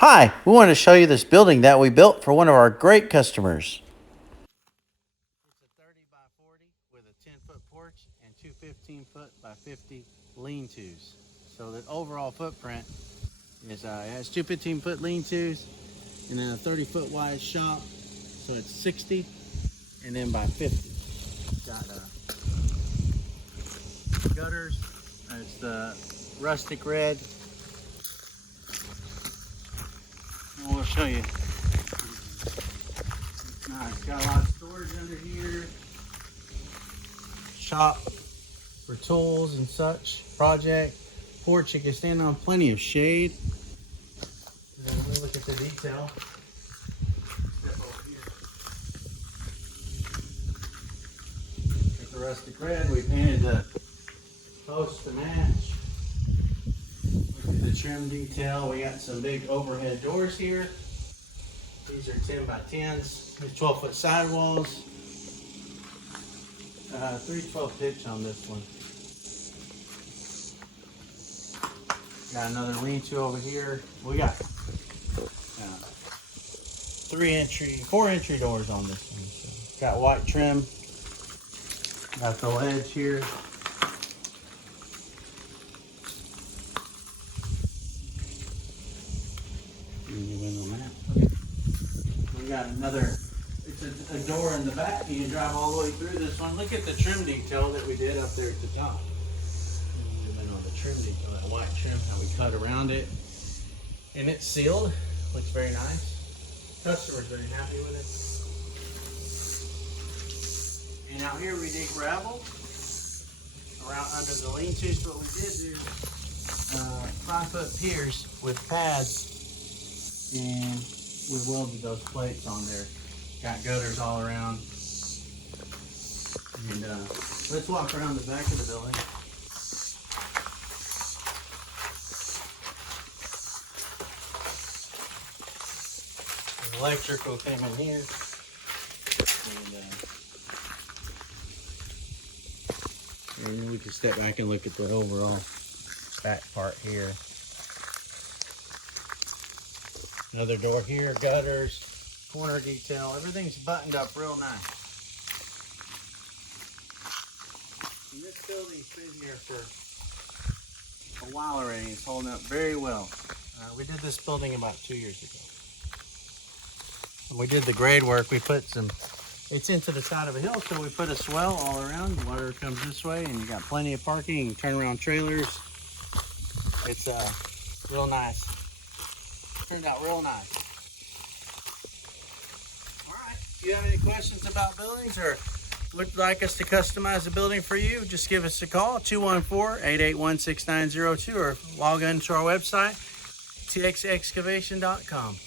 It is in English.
Hi, we want to show you this building that we built for one of our great customers. It's a 30 by 40 with a 10-foot porch and two 15-foot by 50 lean-tos. So the overall footprint is it has two 15-foot lean-tos and then a 30-foot wide shop. So it's 60 and then by 50. Got gutters. It's the rustic red. We'll show you. It's nice. Got a lot of storage under here. Shop for tools and such. Project. Porch you can stand on. Plenty of shade. And then we'll look at the detail. Step over here. With the rustic red, we painted the posts to match. The trim detail, we got some big overhead doors here. These are 10 by 10s. There's 12-foot sidewalls. 312 pitch on this one. Got another lean-to over here. We got 4 entry doors on this one. So got white trim. Got the ledge here. We got another, it's a door in the back. You can drive all the way through this one. Look at the trim detail that we did up there at the top. And then on the trim detail, that white trim, how we cut around it. And it's sealed, looks very nice. Customer's very happy with it. And out here we dig gravel around under the lean-tos. What we did is 5-foot piers with pads, and we welded those plates on there. Got gutters all around. And let's walk around the back of the building. The electrical came in here. And we can step back and look at the overall back part here. Another door here, gutters, corner detail, everything's buttoned up real nice. And this building's been here for a while already. It's holding up very well. We did this building about 2 years ago. When we did the grade work, we put it's into the side of a hill, so we put a swell all around. The water comes this way, and you got plenty of parking. You can turn around trailers. It's real nice. Turned out real nice. All right, if you have any questions about buildings or would like us to customize a building for you, just give us a call, 214-881-6902, or log on to our website, txexcavation.com.